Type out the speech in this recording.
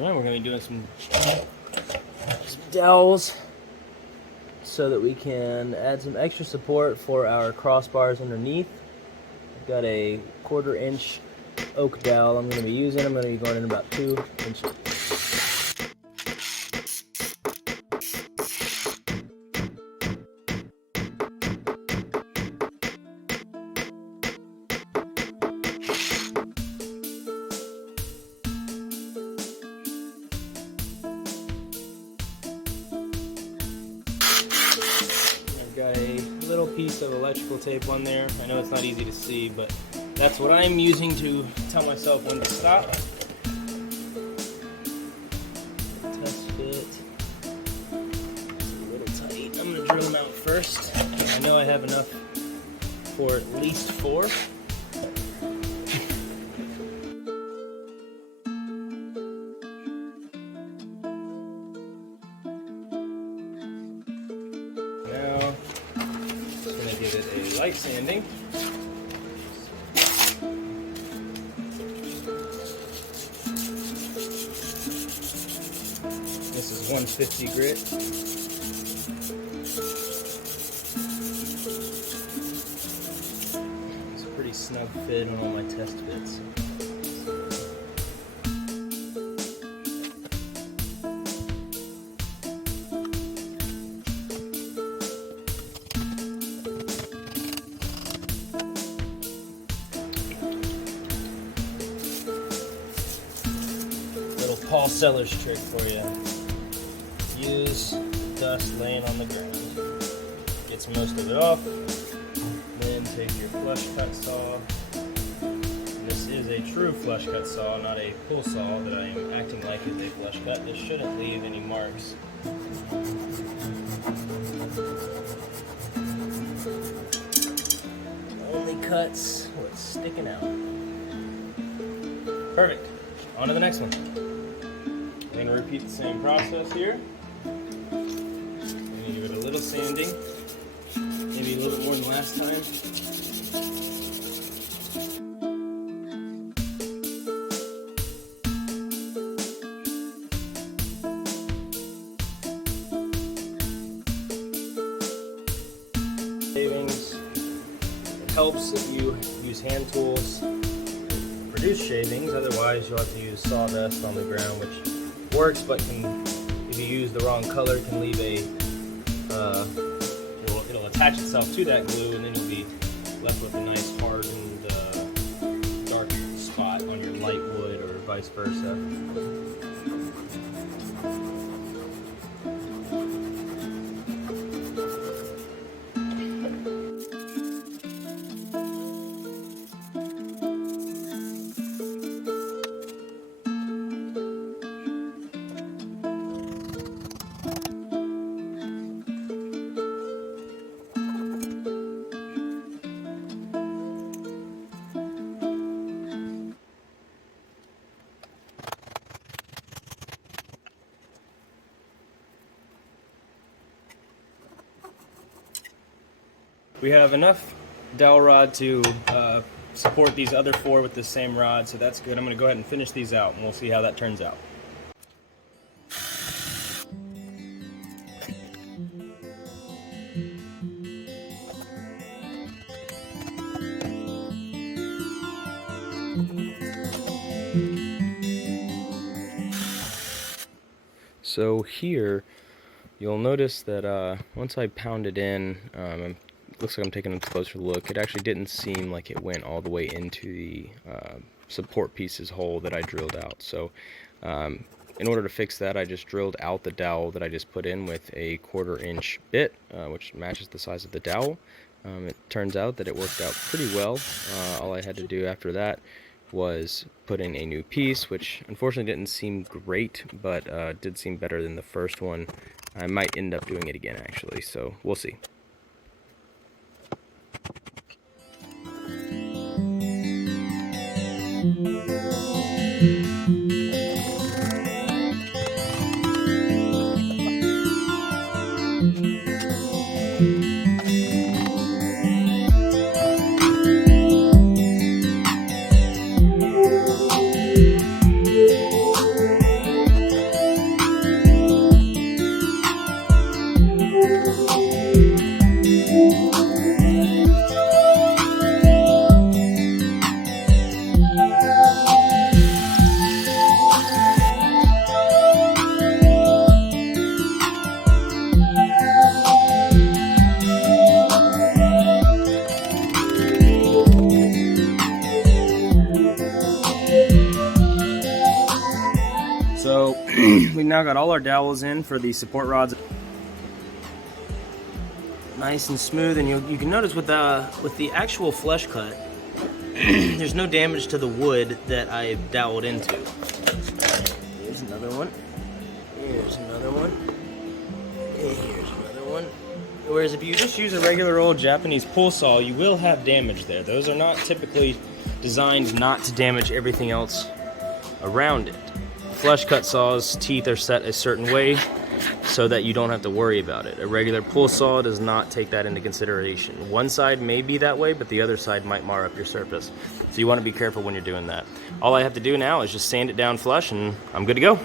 Yeah, we're going to be doing some dowels so that we can add some extra support for our crossbars underneath. I've got a 1/4 inch oak dowel I'm going to be using. I'm going to be going in about 2 inches. Got a little piece of electrical tape on there. I know it's not easy to see, but that's what I'm using to tell myself when to stop. Test fit. It's a little tight. I'm going to drill them out first. I know I have enough for at least 4. Now, just going to give it a light sanding. This is 150 grit. It's a pretty snug fit on all my test fits. Paul Sellers trick for you. Use dust laying on the ground. Gets most of it off. Then take your flush cut saw. This is a true flush cut saw, not a pull saw that I am acting like is a flush cut. This shouldn't leave any marks. Only cuts what's sticking out. Perfect. On to the next one. I'm going to repeat the same process here. I'm going to give it a little sanding, maybe a little bit more than last time. Shavings. It helps if you use hand tools to produce shavings, otherwise you'll have to use sawdust on the ground, which works, but if you use the wrong color, can leave a it'll attach itself to that glue, and then you'll be left with a nice hardened dark spot on your light wood, or vice versa. We have enough dowel rod to support these other 4 with the same rod, so that's good. I'm going to go ahead and finish these out, and we'll see how that turns out. So here, you'll notice that once I pound it in, it looks like I'm taking a closer look. It actually didn't seem like it went all the way into the support pieces hole that I drilled out. So in order to fix that, I just drilled out the dowel that I just put in with a 1/4 inch bit, which matches the size of the dowel. It turns out that it worked out pretty well. All I had to do after that was put in a new piece, which unfortunately didn't seem great, but did seem better than the first one. I might end up doing it again, actually, so we'll see. So we've now got all our dowels in for the support rods. Nice and smooth, and you can notice with the actual flush cut, there's no damage to the wood that I've doweled into. Here's another one. Here's another one. And here's another one. Whereas if you just use a regular old Japanese pull saw, you will have damage there. Those are not typically designed not to damage everything else around it. Flush cut saws' teeth are set a certain way so that you don't have to worry about it. A regular pull saw does not take that into consideration. One side may be that way, but the other side might mar up your surface. So you want to be careful when you're doing that. All I have to do now is just sand it down flush and I'm good to go.